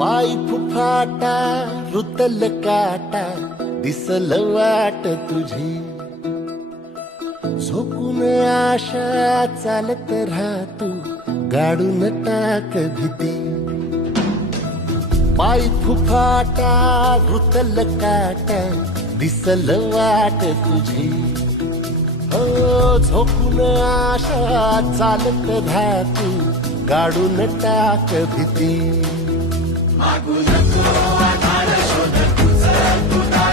पाय फुफाटा रुतल काटा दिसल वाट तुझी झोकून आशा चालत राहतू गाडून टाक भीती पाय फुफाटा रुतल काटा दिसल वाट तुझी हो झोकून आशा चालत राहतू गाडून टाक भीती मागू नको आधार शोध तुझं तुला